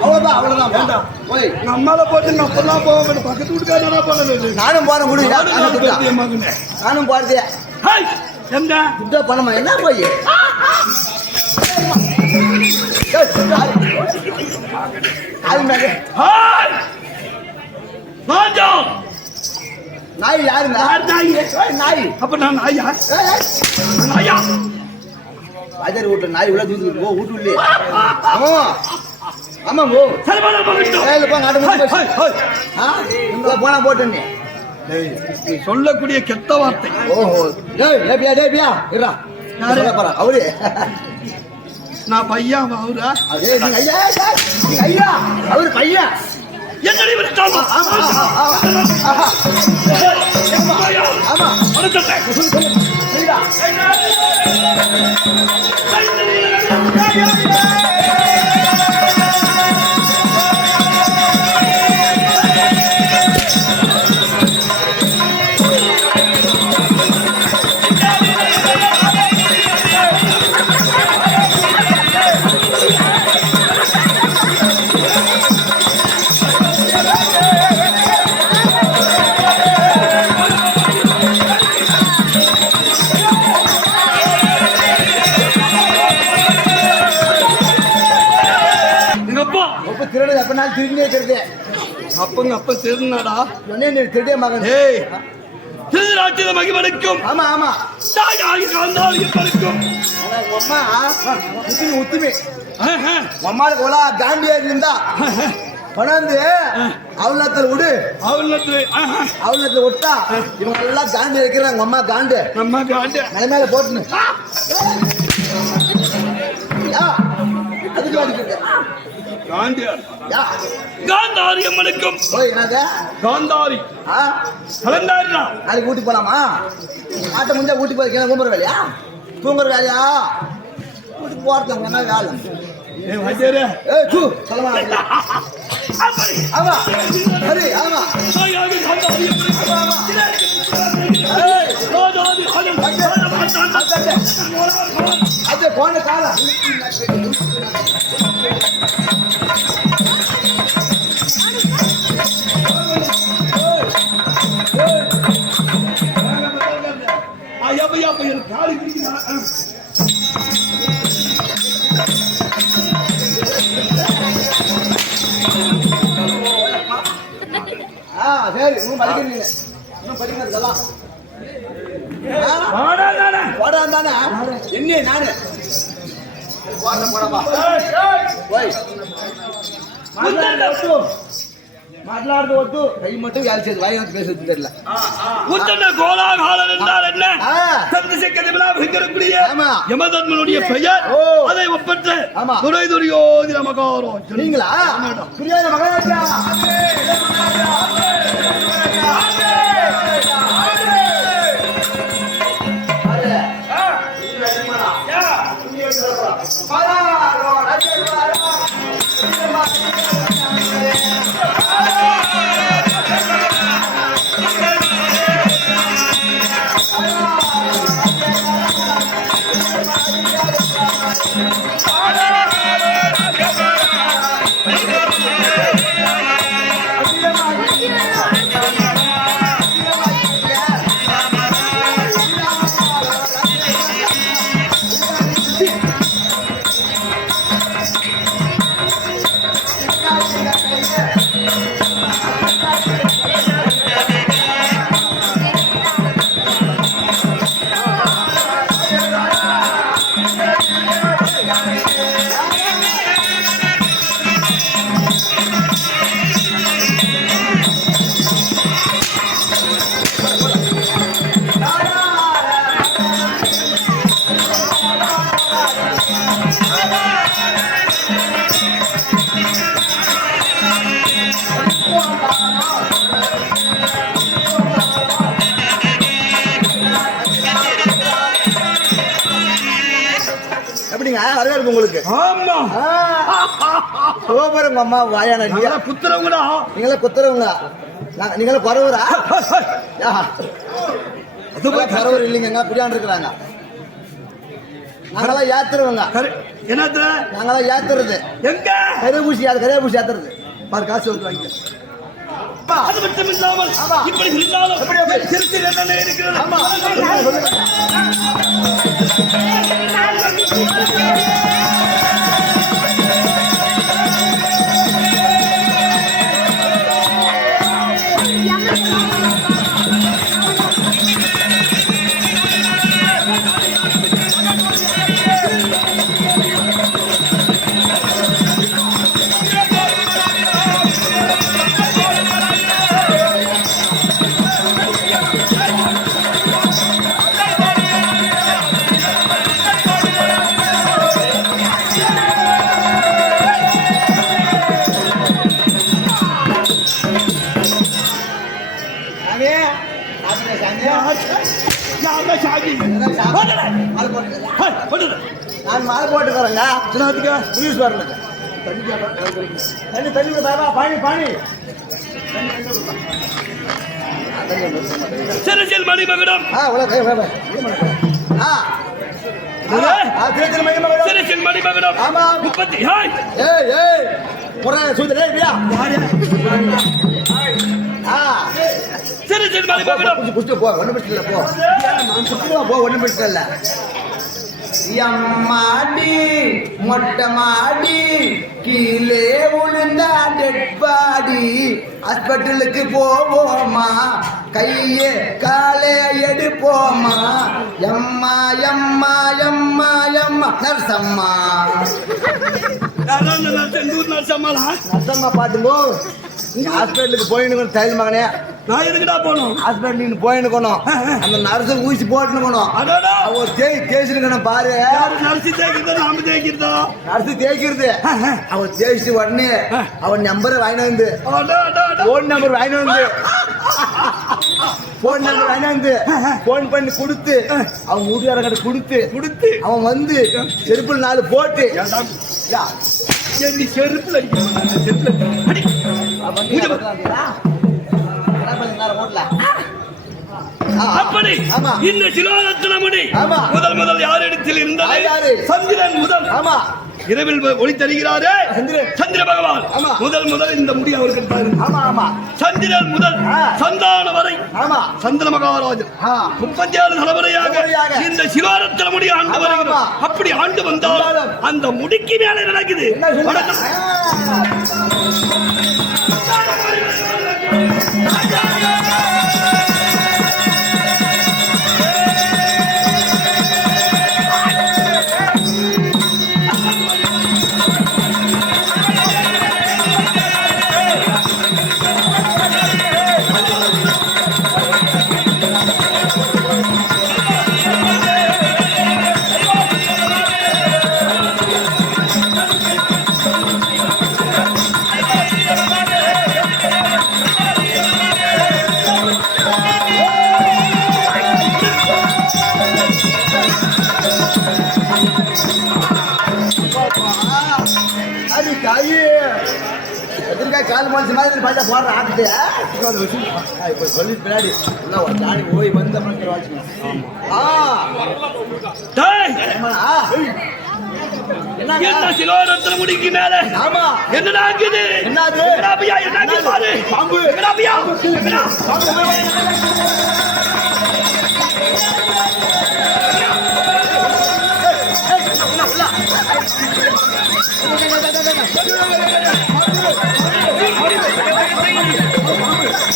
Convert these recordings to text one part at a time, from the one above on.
அவ்வளவுதான் அவ்வளவுதான் வேண்டாம். போய் அம்மால போட்டு அப்பெல்லாம் போக மாட்டேன் பக்கத்து வீட்டுக்காரனா போனது நானும் போறேன் முடி என் மகனே. நானும் போறதே. எந்த இந்த பணமா என்ன போய்? ஹாய் ராஜா நாய் யார் நாய்? நாய். அப்ப நான் நாயா? நாயா? வீட்டுல நாய் உள்ள தூக்கிட்டு போ வீட்டு உள்ளே. ஆமா போ. போனா போட்டு டேய், நீ சொல்லக்கூடிய கெட்ட வார்த்தை. ஓஹோ. டேய் டேபியா டேபியா இருடா. யாரு? அவரு. நான் பையன் அவரா. அதே ஐயா ஐயா. அவரு பையன். என்னடி விட்டாலும் அப்பங்க அப்ப திருநாடா? சொன்னே நீ திருடே மகன். ஏய் திருராட்சித மகிமனுக்கும் ஆமா ஆமா. ஆனா உங்க அம்மா உத்துமி உத்துமி அம்மாளுக்கு ஒலா காந்தியா இருந்தா கொண்டாந்து அவளத்துல விடு. அவளத்து அவளத்துல விட்டா இவங்க எல்லாம் வைக்கிறாங்க உங்க அம்மா காண்டு. நம்ம காண்டு. மேல மேல போட்டுன்னு. அதுக்கு யா. காந்தாரி அம்மனுக்கும் என்னது? காந்தாரி. ஆ? கலந்தாரிடா. நாளைக்கு ஊட்டி போலாமா? ஆட்ட முடிஞ்சா ஊட்டி போய் கிணறு கும்புற வேலையா? தூங்குற வேலையா? ஊட்டி போறது என்ன வேலை? ஏய் வஜரே ஏய் சூ சொல்லமா ஆமா. சரி ஆமா. தாயாகி காந்தாரி ஏய் காந்தாரி காந்தாரி அது போன காலம். ஐயா பையன் காலி ஆ சரி இன்னும் படிக்கிறீங்க. இன்னும் படிக்கிறதெல்லாம் என்ன நானு? போடா போடா போய். உத்தண்ட మాట్లాడుతూ వద్దు కై మట్టు కాల్చేది వాయి பேசுறது தெரியல உத்தண்ட கோலாகாலன் என்றால் என்ன ஆ. சப்தசக்கரவிழா பயங்கரக்கூடிய ஆமா. யமதர்மனுடைய பெயர் ஓ. அதை ஒப்பற்ற ஆமா. துரை துரியோதி நமகாரோ நீங்களா புரியாத மகாராஜா உங்களுக்கு ஆமா. கோபுரம் அம்மா வாயான குத்துறவங்களா நீங்களே குத்துறவங்களா நீங்களே குறவரா அது போய் குறவர் இல்லைங்க பிரியாண்டு இருக்கிறாங்க. நாங்களாம் ஏத்துறவங்க என்னது? நாங்களாம் ஏத்துறது எங்க? கரைபூசி கரைபூசி ஏத்துறது பாரு காசு வந்து வாங்கி அது ஆ உள்ள கை உள்ள ஆ. முப்பத்தி ஏய் ஏய். முறை சூத்திரே இல்லையா சரி சரி போ. ஒன்றும் பிரச்சனை போ. போ. பிரச்சனை இல்லை. எம்மாடி மொட்டை மாடி கீழே விழுந்தா டெட் பாடி ஹாஸ்பிட்டலுக்கு போவோமா? கையே காலே எடுப்போமா? எம்மா எம்மா எம்மா எம்மா. நர்சம்மா. நர்சம்மா நீ ஹாஸ்பிட்டலுக்கு போயின்னு தையல் மகனே. நான் எதுக்குடா போனோம் ஹாஸ்பிட்டலுக்கு போயினுக்கணும். அந்த நர்ஸு ஊசி போட்டுனுக்கணும். அடடா. அவ தேய் தேய்ச்சிருக்கணும் பாரு. யாரு நர்ஸ் தேய்க்கிறதா நாம தேய்க்கிறதா நர்ஸு தேய்க்கிறது அவ தேய்ச்சிட்டு உடனே அவன் நம்பரை வாங்கிட்டு வந்து. அடா, அடா, அடா. போன் நம்பர் வாங்கிட்டு வந்து. போன் நம்பர் வந்து. போன் பண்ணி கொடுத்து. அவன் வீட்டுக்காரங்கிட்ட கொடுத்து. கொடுத்து. அவன் வந்து செருப்புல நாலு போட்டு. செருப்புல செருப்புல அப்படி இந்த சிலோகத்தினமணி முதல் முதல் யாரிடத்தில் இருந்தது? சந்திரன் முதல். ஆமா. இரவில் ஒளி தருகிறாரே. சந்திர பகவான். முதல் முதல் இந்த முடி அவருக்கு தரு. ஆமா ஆமா சந்திரன் முதல். சந்தான வரை ஆமா சந்திர மகாராஜன் முப்பத்தி ஆறு தலைமுறையாக. இந்த சிவாரத்தின முடி ஆண்டு ஆமா. அப்படி ஆண்டு வந்தால். அந்த முடிக்கு மேலே நடக்குது? வணக்கம். இப்போ சொல்லி பின்னாடி உள்ள ஒரு ஜாடி ஓய் வந்து அப்புறம் வாட்சிக்கலாம் என்ன சிலோ ரத்தன முடிக்கு மேல ஆமா என்ன ஆகுது என்னது என்னபியா என்னது பாரு பாம்பு என்னபியா என்னடா பாம்பு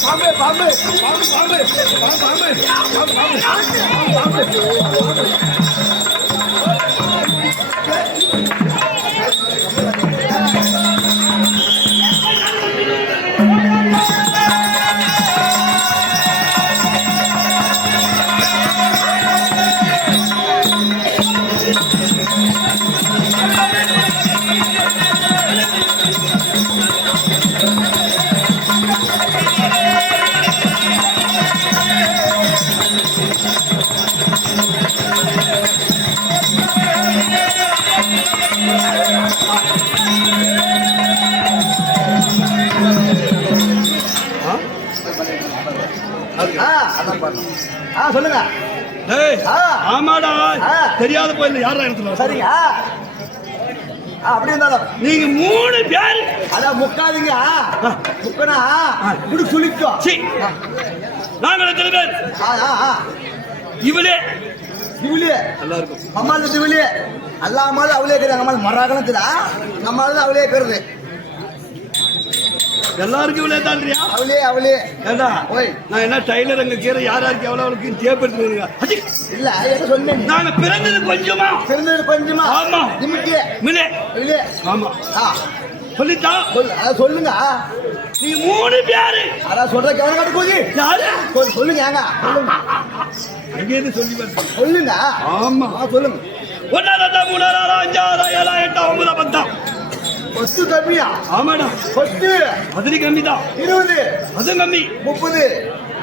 பாம்பு பாம்பு பாம்பு பாம்பு பாம்பு பாம்பு பாம்பு பாம்பு ஆ சொல்லுங்க. ஆமாடா. தெரியாத போயில யாரா இடத்துல ஆ. அப்படி இருந்தாலும். நீங்க மூணு பேர். அதான் முக்காதீங்க முக்கனா இப்படி சுளிக்கும் சீ. நாங்கள் எத்தனை பேர்? இவளே. திவிலியே நல்லா இருக்கும். அம்மாள் திவிலியே எல்லா அம்மாலும் அவளே இருக்கிறாங்க அம்மா மராகணத்துல நம்மளால அவளே இருக்கிறது. எல்லாருக்கும் இவளே தான்றியா அவளே அவளே ஏண்டா? ஓய். நான் என்ன டைலர் அங்க கீரை யார் யாருக்கு எவ்வளவு அவளுக்கு தேப்படுத்துங்க இல்ல என்ன சொன்னேன் நாங்க பிறந்தது கொஞ்சமா. பிறந்தது கொஞ்சமா. ஆமா. நிமிட்டியே மிலே இல்லையே ஆமா. ஆ. சொல்லித்தான் சொல் அதான் சொல்லுங்க. நீ மூணு பேரு. அதான் சொல்ற கவனம் கட்டு போய் யாரு? சொல்லுங்க ஏங்க. சொல்லுங்க. அங்கேயிருந்து சொல்லி சொல்லுங்க. ஆமா. சொல்லுங்க. ஒன்னா ரெண்டா மூணா நாலா அஞ்சாறு ஏழா எட்டா ஒன்பதா பத்தா பத்து கம்மியா? ஆமாடா. பத்து அதுக்கு கம்மி தான் இருபது. அதுவும் கம்மி. முப்பது.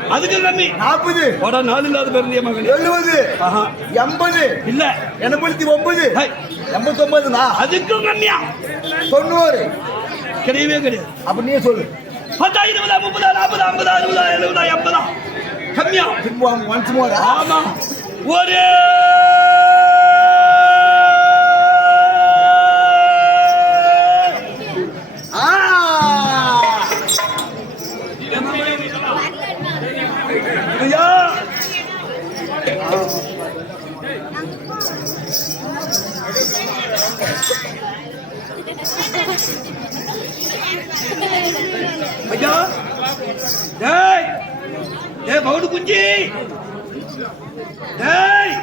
அதுக்கு கம்மி. நாற்பது. போடா நாலு இல்லாத பிறந்திய மகனே. எழுபது. எண்பது. இல்ல. எண்பத்தி ஒன்பது. எண்பத்தி ஒன்பதுண்ணா அதுக்கும் கம்மியா. தொண்ணூறு. கிடையவே கிடையாது. அப்ப நீ சொல்லு. பத்தா இருபதா முப்பதா நாற்பதா ஐம்பதா அறுபதா எழுபதா எண்பதா. கம்மியா. திரும்ப ஒன்ஸ் மோர் ஆமா. ஒரே ஐயா. டேய். டேய் பவுடு குஞ்சி. டேய்.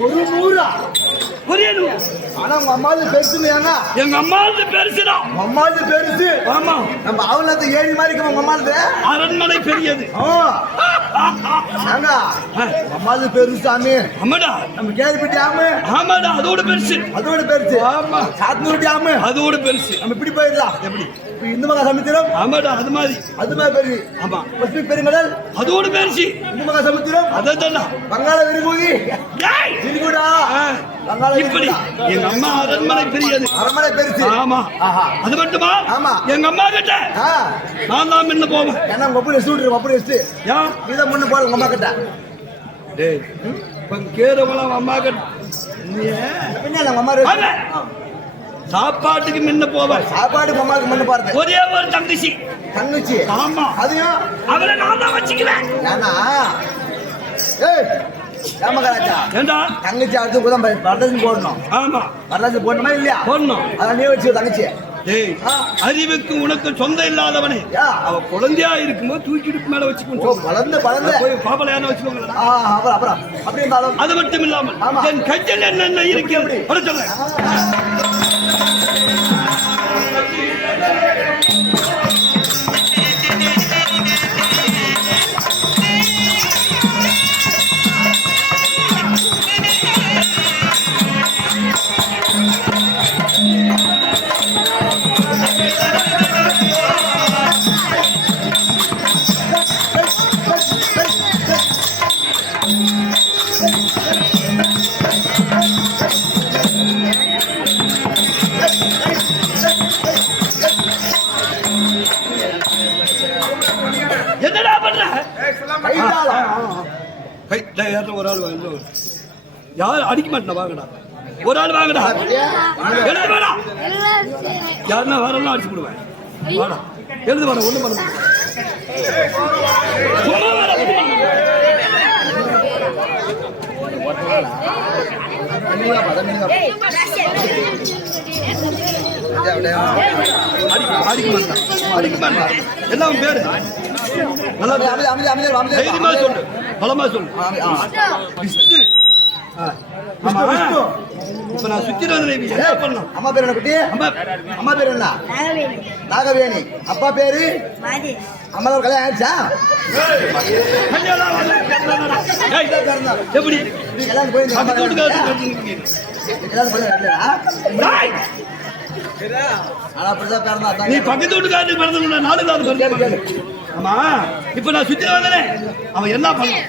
ஒரு நூறா நூறு. ஆனா உங்க அம்மாவது பெருசுங்க எங்க அம்மாவுக்கு பெருசுதான் உங்க அம்மாவது பெருசு. ஆமா. நம்ம அவளது ஏழி மாதிரி இருக்கு உங்க அம்மாவது? அரண்மனை பெரியது. அம்மாவது பெருசு சாமி. ஆமாடா நம்ம கேள்விப்பட்டி டேமு ஆமாடா அதோட பெருசு. அதோட பெருசு. ஆமா. சாத்தனூர் டேமு அதோட பெருசு. நம்ம இப்படி போயிடலாம். எப்படி? இந்து மகா சமுத்திரம்? ஆமாடா அது மாதிரி. அது மாதிரி பெரிய ஆமா. பசிபிக் பெருங்கடல் அதோட பெருசு. இந்து மகா சமுத்திரம்? அதான் வங்காள விரிகுடா? வங்காள இப்படி எங்க அம்மா அரண்மனை பெரியது. அரமனை பெருசு. ஆமா. அது மட்டுமா? ஆமா. எங்க அம்மா கிட்ட. நான் தான் முன்ன போவேன். ஏன்னா உங்க வச்சுட்டு ஏன் இதை முன்ன உங்க அம்மா கிட்ட. டேய் இப்ப கேரவளம் அம்மா கிட்ட. சாப்பாட்டுக்கு முன்ன போவேன். சாப்பாடு உங்க அம்மாவுக்கு முன்ன பாருங்க ஒரே ஒரு தங்கச்சி. தங்கச்சி. ஆமா. அதையும் அவளை நான் தான் வச்சுக்குவேன். ஏன்னா ஏய் ராமகராஜா ஏண்டா? தங்கச்சி அடுத்து கூட வரதட்சணை போடணும். ஆமா. வரதட்சணை போடணுமா இல்லையா? போடணும். அதான் நீ வச்சு தங்கச்சி. அறிவுக்கு உனக்கு சொந்தம் இல்லாதவனே. அவ குழந்தையா இருக்கும்போது தூக்கிட்டு மேல ஓ வச்சுக்கணும் வளர்ந்து வளர்ந்து போய் அப்படி இருந்தாலும். அது மட்டும் இல்லாமல். என் கையில் என்னென்ன இருக்கிறது? வர மாட்டேன் வாங்கடா. ஒரு ஆள் வாங்கடா. எழுது யாருன்னா வரலாம் அடிச்சு விடுவேன் வாடா. எழுது வேணா ஒண்ணும் பண்ண எல்லாம் பேரு. நல்லா அமைதி அமைதி அமைதி தைரியமா சொல்லு. பலமா சொல்லு. விஷ்ணு விஷ்ணு. இப்ப நான் சுத்தி வந்து என்ன பண்ணலாம் அம்மா பேர் என்ன குட்டி? அம்மா. அம்மா பேர் என்ன? நாகவேணி. அப்பா பேரு? அம்மா ஒரு கல்யாணம் ஆயிடுச்சா? ஆகல. ஏய், எப்படி நீ பக்கத்து பண்ணி நீ வீட்டுக்காரனுக்கு பிறந்தவங்க நாலு நாள் கேளு, கேளு. பிறந்த ஆமா. இப்ப நான் சுத்தி வந்தனே அவன் என்ன பண்ணான்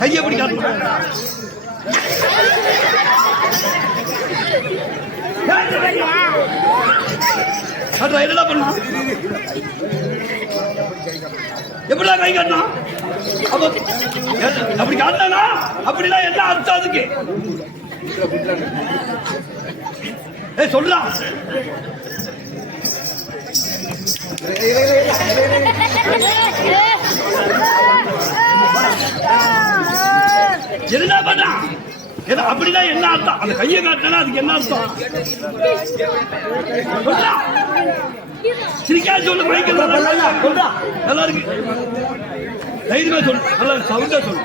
கையை காட்டுறா, என்னடா பண்ணான் எப்படிடா கை காட்டினான் அப்ப அப்படி காட்டினா அப்படின்னா என்ன அர்த்தம் அதுக்கு? ஏய் சொல்றா. என்ன பண்ணா? என்ன அப்படின்னா என்ன அர்த்தம்? அந்த கையை காட்டினா அதுக்கு என்ன அர்த்தம்? சிரிக்கா சொல்லு மைக்கேல் நல்லா இருக்கு. தைரியமா சொல்லு. நல்லா சவுண்டா சொல்லு.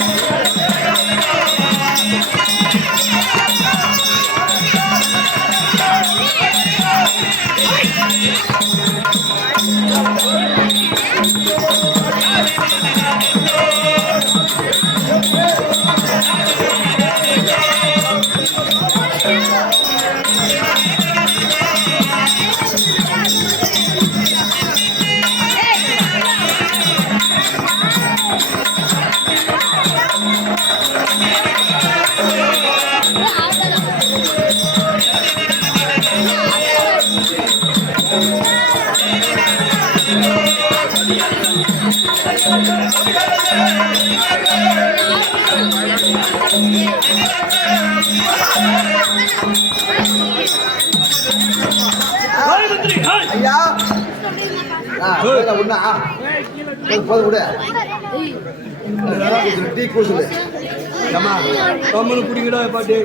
ஏம்மா கம்மனு குடிங்கடா பாட்டி.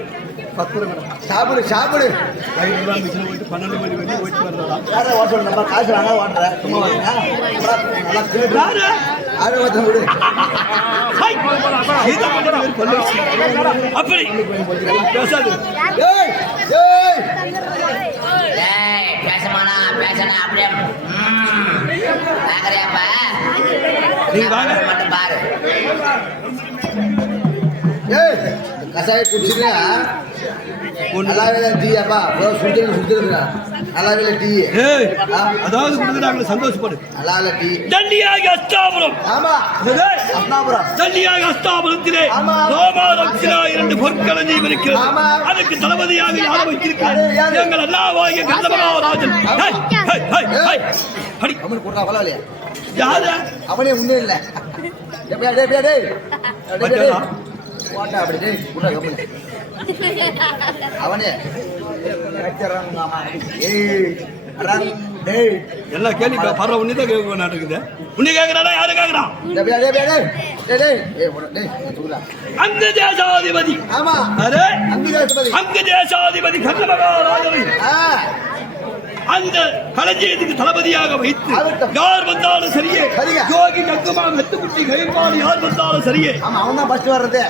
பத்து ரூபா சாப்பிடு சாப்பிடு. ஐநூறுரூவா மிஷினை போயிட்டு பன்னெண்டு மணி வரைக்கும் போயிட்டு வரலாம் யாரை ஓட்ட நம்ம காசு வாங்க ஓட்டுற சும்மா வரீங்க ஓட்ட விடு. அப்படி. பேசாது. ஏய் ஏய். ஏய், பேசமானா அப்படியே. பாக்குறியாப்பா வாங்க. மட்டும் பாரு. ஏய் கசாய குடிச்சுங்க நல்லாவே டீ அப்பா. சுடுறது சுடுறதுங்க நல்லாவே டீ? அதாவது கொடுக்குறாங்களே சந்தோஷப்படு. நல்லாவே டீ. தண்டியாக அஸ்தாபுரம். ஆமா. ஏய், அப்னாபுரம் தண்டியாக அஸ்தாபுரத்திலே ஆமா. ரோமாரத்திலா இரண்டு பொற்களஞ்சியம் இருக்கிறது. ஆமா. அதுக்கு தளபதியாக யார யாரு? எங்கள் அல்லாவாகிய கந்தமகாராஜன். ஆமா. Hey, hey, hey, hey. அடி அவனுக்கு போடுறா பரவாயில்லையா யாரு? அவனே ஒண்ணும் இல்ல. எப்படியா டேய் டேய்? டேய் டேய், டேய், டேய். போட்டா அப்படி புடா கம்பெனி அவனே. எல்லாம் கேள்வி பரவ உன்னி தான் கேட்க நாட்டுக்குது உன்னி கேட்கறானா யாரு கேட்கறான் அங்க தேசாதிபதி. ஆமா. அங்க தேசாதிபதி. கந்தமகாராஜனை ஆ. அந்த களஞ்சியத்துக்கு தளபதியாக வைத்து. யார் வந்தாலும் சரியே. யோகி நக்குமா மெத்துக்குட்டி கைப்பாடு யார் வந்தாலும் சரியே. ஆமா அவன் தான் ஃபர்ஸ்ட் வர்றது.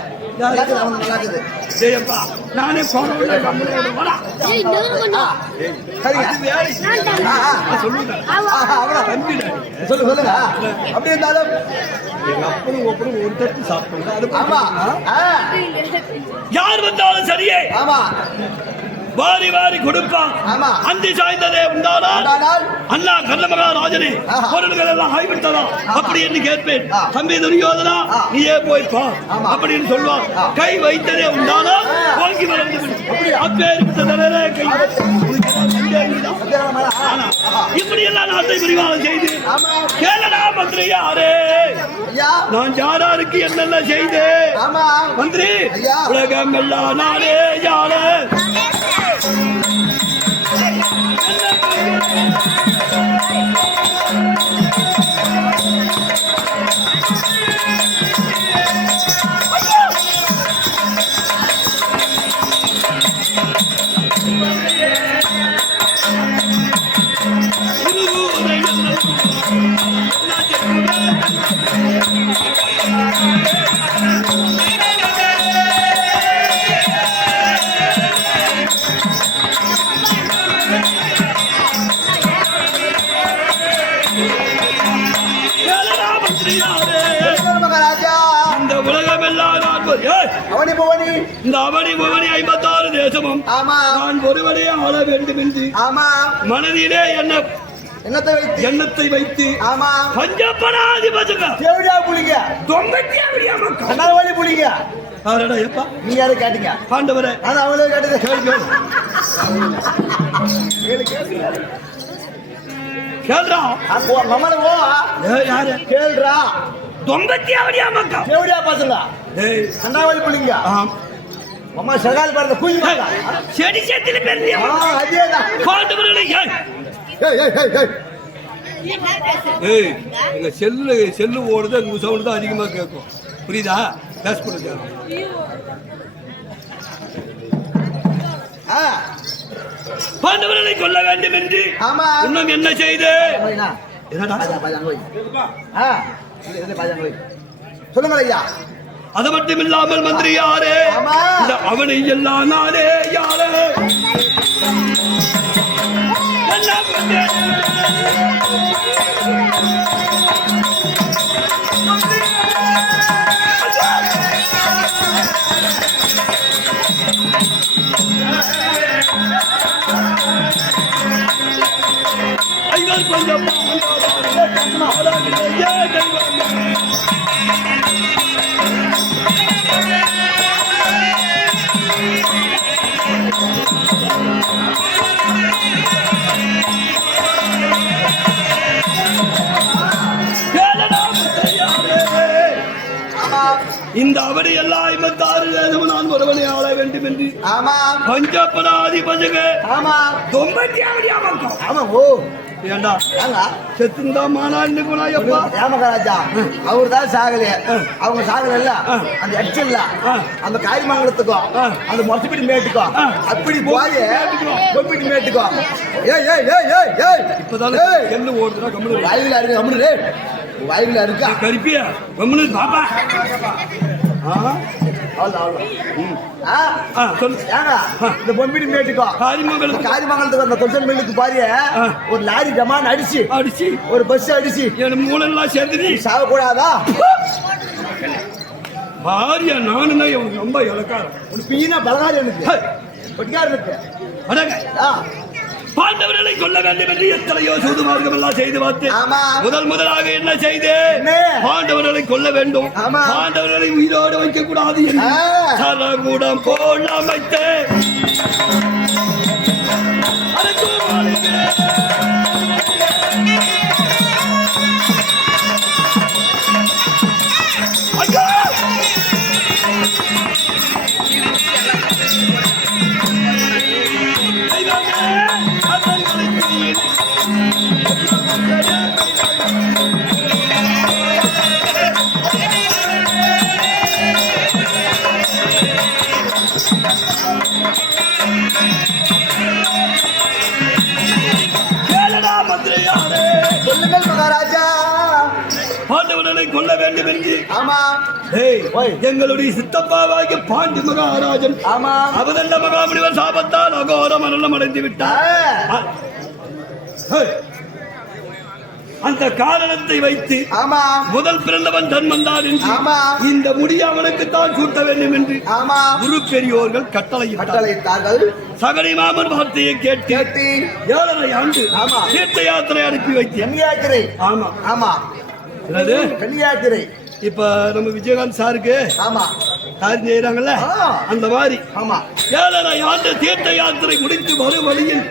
நானே சொல்லுங்க. அப்படி இருந்தாலும் அப்பனும் ஒப்பனும் ஒரு தட்டு சாப்பிட்டாங்க அது ஆமா. ஆ யார் வந்தாலும் சரியே. ஆமா. வாரி வாரி கொடுப்பான். அந்தி சாய்ந்ததே உண்டானால் அண்ணா கண்ணமகாராஜனே ஆஹா. பொருள்கள் எல்லாம் ஆய்விட்டதா அப்படி என்று கேட்பேன். தம்பி துரியோதனா. நீயே போய் ஆமா. அப்படின்னு சொல்வான். கை வைத்ததே உண்டானால். வாங்கி வளர்ந்து தலைவரே கை இப்படி எல்லாம் நாட்டை விரிவாகம் செய்து கேளடா மந்திரி யாரே ஐயா. நான் யாராருக்கு என்னென்ன செய்து ஆமா. மந்திரி ஐயா. உலகம் எல்லாம் நாடே யாரே? Thank you. ஆள வேண்டும் என்று ஆமா மனதிலே என்ன என்னத்தை வைத்து? எண்ணத்தை வைத்து ஆமா பஞ்சப்படாதி பசங்க தேவடியா புலிங்க. தொங்கட்டி அப்படியா மக்கள். கண்ணாவளி புலிங்க. ஆரடா எப்பா நீ யாரு கேட்டீங்க? ஆண்டவரே. நான் அவங்களே கேட்டது. கேள்வி கேள்றா. அப்போ நம்மள போ. யாரு? கேள்றா. தொங்கட்டி அப்படியா மக்கள். தேவடியா பசங்க. ஏய். கண்ணாவளி புலிங்க. ஆம். அம்மா சகால் குயில் ஏய், செடி சேத்துல பெரிய அதேதான் பாண்டவர்களை ஏய் ஏய் ஏய் ஏய் ஏய் ஏய் எங்க செல்லு செல்லு ஓடுது உங்க சவுண்ட் தான் அதிகமா கேட்கும் புரியுதா பேச கொடுங்க ஆ பாண்டவர்களை கொல்ல வேண்டும் என்று ஆமா இன்னும் என்ன செய்து என்னடா பாஜா பாஜா போய் ஆ இது இது பாஜா போய் சொல்லுங்க ஐயா அது மட்டும் இல்லாமல் மந்திரி யாரு. இந்த அவனை எல்லாம் நானே யாரு? ஐவர் கொஞ்சம் ஏன் தெய்வமே? ஒருவனை ஆள வேண்டும் என்று. ஆமா பஞ்சப்பனாதி பஞ்சக ஆமா மக்கள் ஆமா ஓ. ஏண்டா? செத்துந்தா மாநாடு குணாயப்பா ராமகராஜா. அவர் தான் சாகல. அவங்க சாகல. அந்த ஆ. அந்த காய்மங்கலத்துக்கும். அந்த மொசப்பிடி மேட்டுக்கும். அப்படி போய். கொப்பிடி மேட்டுக்கும் ஏய் ஏய் ஏய் ஏய் ஏய். இப்பதானே எள்ளு ஓடுதுடா கம்முனு வாயுல இருக்கு அம்ரு வாயுல இருக்கா. கருப்பியா கம்முனு பாப்பா. இந்த பொம்பிடி மேட்டுக்கும் காரிமங்கலத்துக்கு. காரிமங்கலத்துக்கு அந்த தொல்சன் மில்லுக்கு பாரு. ஒரு லாரி ஜமான் அடிச்சு அடிச்சு. ஒரு பஸ் அடிச்சு. என் மூளெல்லாம் சேர்ந்து சாகக்கூடாதா பாரியா நானுன்னா இவன் ரொம்ப இலக்காரம். ஒரு பீனா பலகாரி எனக்கு ஒட்டிக்காரனுக்கு அடங்க. ஆ. பாண்டவர்களை கொல்ல வேண்டும் என்று எத்தனையோ சூது மார்க்கம் எல்லாம் செய்து பார்த்து. முதல் முதலாக என்ன செய்து? பாண்டவர்களை கொல்ல வேண்டும். பாண்டவர்களை உயிரோடு வைக்க கூடாது. சரகுடம் போல் அமைத்து ஐயா! கொல்ல வேண்டும் என்று. ஆமா. எங்களுடைய சித்தப்பாவாகிய பாண்டி மகாராஜன் ஆமா. அவதண்ட மகாமுனிவர் சாபத்தால் அகோர மரணம் அடைந்து. விட்டார். அந்த காரணத்தை வைத்து ஆமா. முதல் பிறந்தவன் தன்மந்தான் என்று ஆமா. இந்த முடியை அவனுக்கு தான் சூட்ட வேண்டும் என்று ஆமா. குரு பெரியோர்கள் கட்டளையிட்டார் கட்டளையிட்டார்கள். சகடி மாமன் வார்த்தையை கேட்டு கேட்டு ஏழரை ஆண்டு ஆமா. தீர்த்த யாத்திரை அனுப்பி வைத்தேன். கன்னியாத்திரை ஆமா. ஆமா. என்னது? கன்னியாத்திரை இப்ப நம்ம விஜயகாந்த் சாருக்கு ஆமா. காரியம் செய்யறாங்கல்ல. அந்த மாதிரி. ஆமா. ஏழரை ஆண்டு தீர்த்த யாத்திரை முடித்து வரும் வழியில்.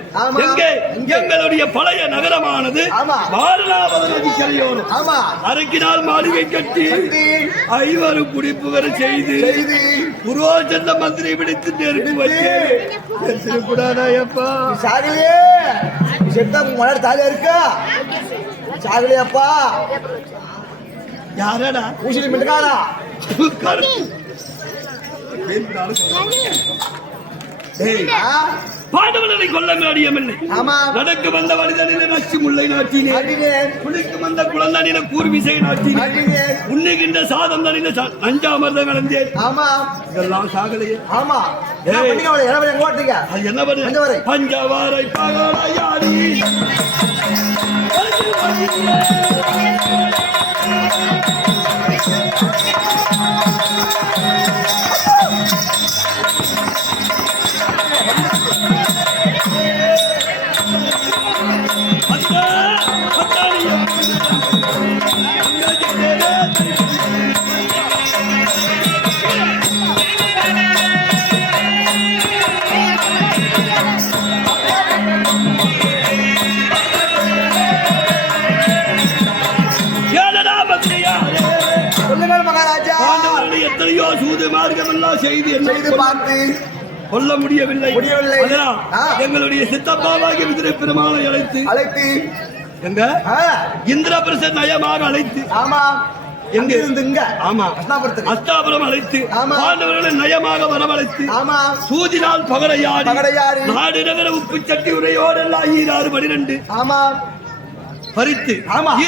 எங்கே? எங்கே? எங்களுடைய பழைய நகரமானது. வாரணாவத நதிக்கரையோரம். ஆமா. அரக்கினால் மாளிகை கட்டி கட்டி, ஐவரு குடிப்புகர செய்து செய்து. புரோஜன மந்திரி பிடித்து நெருப்பு வைக்க திருக்கூடாதாயப்பா நீ சாகலையே. செத்தா மலர் தாலியா இருக்கா? சாகலையாப்பா. யாரடா? ஊசிலி மிட்டுக்காரா? பாண்டவர்களை கொல்ல மேடியமில்லை ஆமா. நடக்கு வந்த மனிதனின நச்சு முல்லை நாட்டினே அடினேன் குளிக்கு வந்த குழந்தனின கூர்மிசை நாட்டினே அடினேன் உண்ணுகின்ற சாதம் தனின நஞ்சாமர்தம் கலந்தேன். ஆமா. இதெல்லாம் சாகலையே. ஆமா. என்ன. பண்ணீங்க. பஞ்சவாரை பகலையாடி. செய்து பார்த்து கொல்ல முடியவில்லை. முடியவில்லை. எங்களுடைய சித்தப்பாவாகிய விதிரை பெருமாளை அழைத்து அழைத்து. எங்க? ஆ, இந்திரபிரசன் நயமாக அழைத்து ஆமா. எங்க? இருந்து இங்க ஆமா. கிருஷ்ணாபுரத்துக்கு அஸ்தாபுரம் அழைத்து ஆமா. பாண்டவர்களை நயமாக வரவழைத்து ஆமா. சூதினால் பகடையாடி பகடையாடி. நாடு நகர உப்பு சட்டி உரையோடெல்லாம் ஈராறு பனிரெண்டு ஆமா. பறித்து ஆமா.